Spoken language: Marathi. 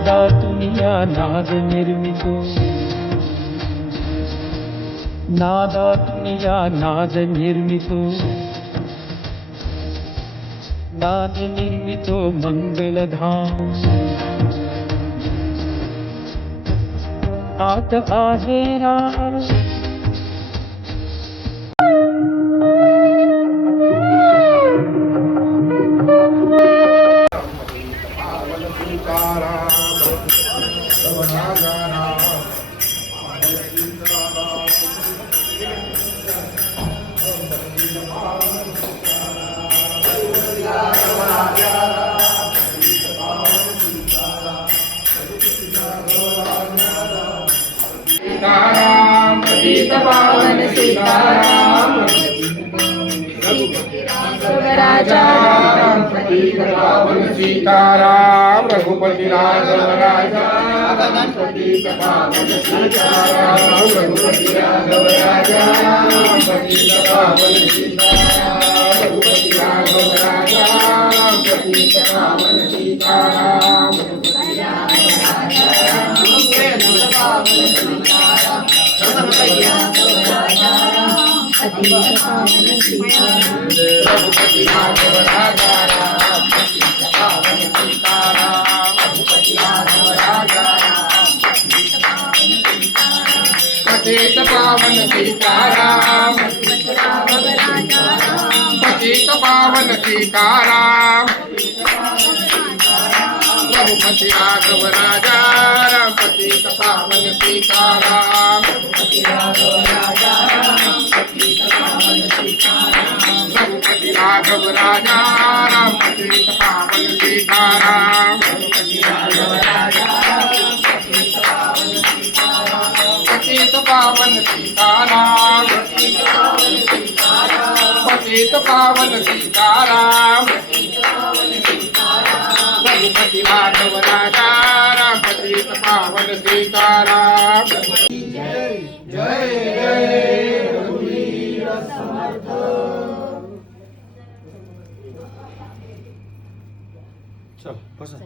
नादातून या नाद निर्मितो, नादातून या नाद निर्मितो, नाद निर्मितो मंगलधाम। आत आहे राम सीताराम पतित पावन सीताराम राजा राम पतित पावन सीताराम रघुपति राघव राजा पतित पावन सीताराम रघुपति राघव राजा पतित पावन सीताराम रघुपति राघव राजा पतित पावन सीताराम रघुपति राघव राजा पतित पावन सीताराम रघुपति राघव राजा पतित पावन सीताराम पतित पावन सीताराम रघुपति राघव राजा पतित पावन सीताराम रघुपति राघव राजा पतित पावन सीताराम रघुपति राघव राजा पतित पावन सीताराम रघुपति राघव राजा पतित पावन सीताराम पतित पावन सीताराम पतित पावन सीताराम रघुपति राघव राजा पतित पावन सीताराम। जय जय रघुवीर समर्थ। चल बसा.